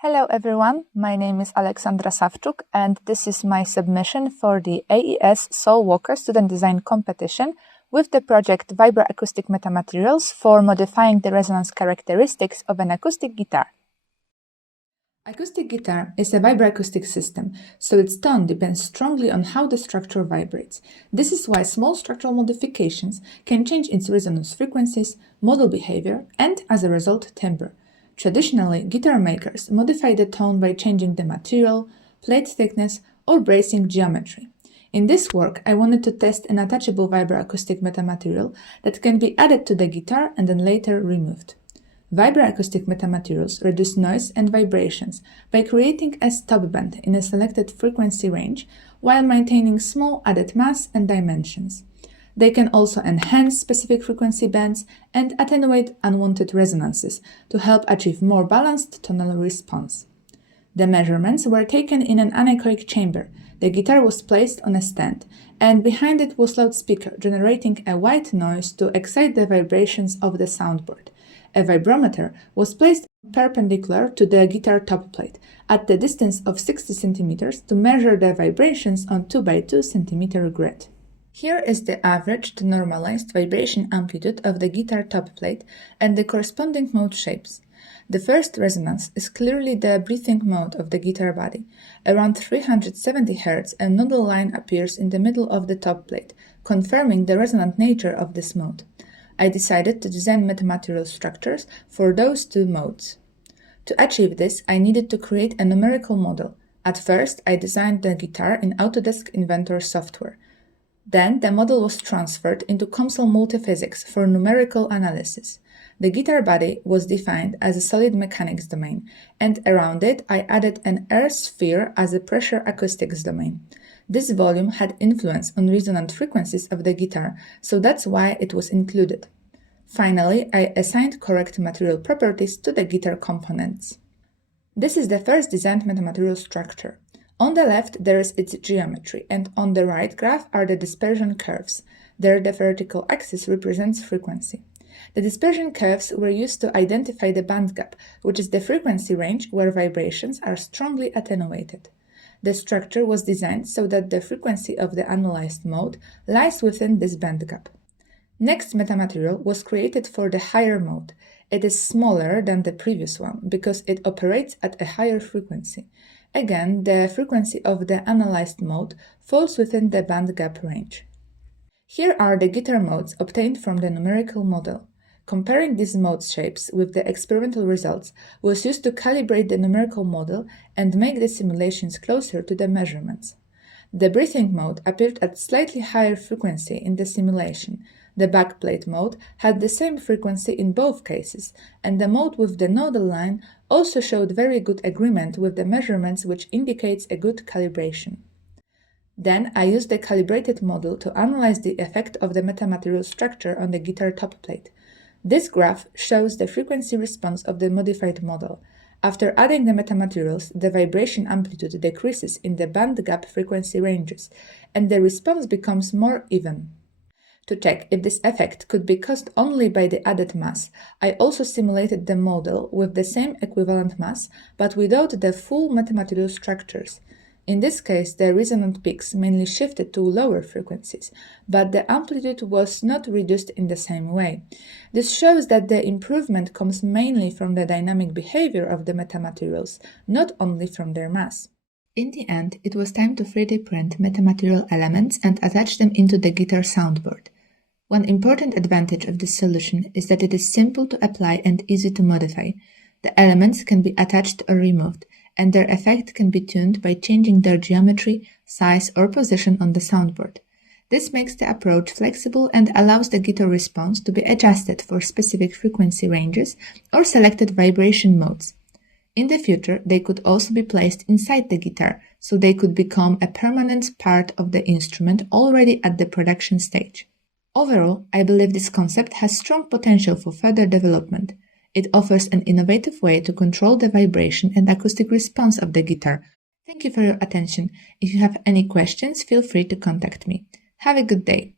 Hello everyone, my name is Aleksandra Savczuk and this is my submission for the AES Saul Student Design Competition with the project Vibroacoustic Metamaterials for modifying the resonance characteristics of an acoustic guitar. Acoustic guitar is a vibroacoustic system, so its tone depends strongly on how the structure vibrates. This is why small structural modifications can change its resonance frequencies, model behavior, and, as a result, timbre. Traditionally, guitar makers modify the tone by changing the material, plate thickness, or bracing geometry. In this work, I wanted to test an attachable vibroacoustic metamaterial that can be added to the guitar and then later removed. Vibroacoustic metamaterials reduce noise and vibrations by creating a stop band in a selected frequency range while maintaining small added mass and dimensions. They can also enhance specific frequency bands and attenuate unwanted resonances to help achieve more balanced tonal response. The measurements were taken in an anechoic chamber. The guitar was placed on a stand, and behind it was a loudspeaker generating a white noise to excite the vibrations of the soundboard. A vibrometer was placed perpendicular to the guitar top plate at the distance of 60 cm to measure the vibrations on 2 by 2 cm grid. Here is the averaged normalized vibration amplitude of the guitar top plate and the corresponding mode shapes. The first resonance is clearly the breathing mode of the guitar body. Around 370 Hz, a nodal line appears in the middle of the top plate, confirming the resonant nature of this mode. I decided to design metamaterial structures for those two modes. To achieve this, I needed to create a numerical model. At first, I designed the guitar in Autodesk Inventor software. Then, the model was transferred into COMSOL Multiphysics for numerical analysis. The guitar body was defined as a solid mechanics domain, and around it I added an air sphere as a pressure acoustics domain. This volume had influence on resonant frequencies of the guitar, so that's why it was included. Finally, I assigned correct material properties to the guitar components. This is the first designed metamaterial structure. On the left, there is its geometry, and on the right graph are the dispersion curves. There, the vertical axis represents frequency. The dispersion curves were used to identify the band gap, which is the frequency range where vibrations are strongly attenuated. The structure was designed so that the frequency of the analyzed mode lies within this band gap. Next metamaterial was created for the higher mode. It is smaller than the previous one because it operates at a higher frequency. Again, the frequency of the analyzed mode falls within the band gap range. Here are the guitar modes obtained from the numerical model. Comparing these mode shapes with the experimental results was used to calibrate the numerical model and make the simulations closer to the measurements. The breathing mode appeared at slightly higher frequency in the simulation. The backplate mode had the same frequency in both cases, and the mode with the nodal line also showed very good agreement with the measurements, which indicates a good calibration. Then I used the calibrated model to analyze the effect of the metamaterial structure on the guitar top plate. This graph shows the frequency response of the modified model. After adding the metamaterials, the vibration amplitude decreases in the band gap frequency ranges, and the response becomes more even. To check if this effect could be caused only by the added mass, I also simulated the model with the same equivalent mass, but without the full metamaterial structures. In this case, the resonant peaks mainly shifted to lower frequencies, but the amplitude was not reduced in the same way. This shows that the improvement comes mainly from the dynamic behavior of the metamaterials, not only from their mass. In the end, it was time to 3D print metamaterial elements and attach them into the guitar soundboard. One important advantage of this solution is that it is simple to apply and easy to modify. The elements can be attached or removed, and their effect can be tuned by changing their geometry, size, or position on the soundboard. This makes the approach flexible and allows the guitar response to be adjusted for specific frequency ranges or selected vibration modes. In the future, they could also be placed inside the guitar, so they could become a permanent part of the instrument already at the production stage. Overall, I believe this concept has strong potential for further development. It offers an innovative way to control the vibration and acoustic response of the guitar. Thank you for your attention. If you have any questions, feel free to contact me. Have a good day.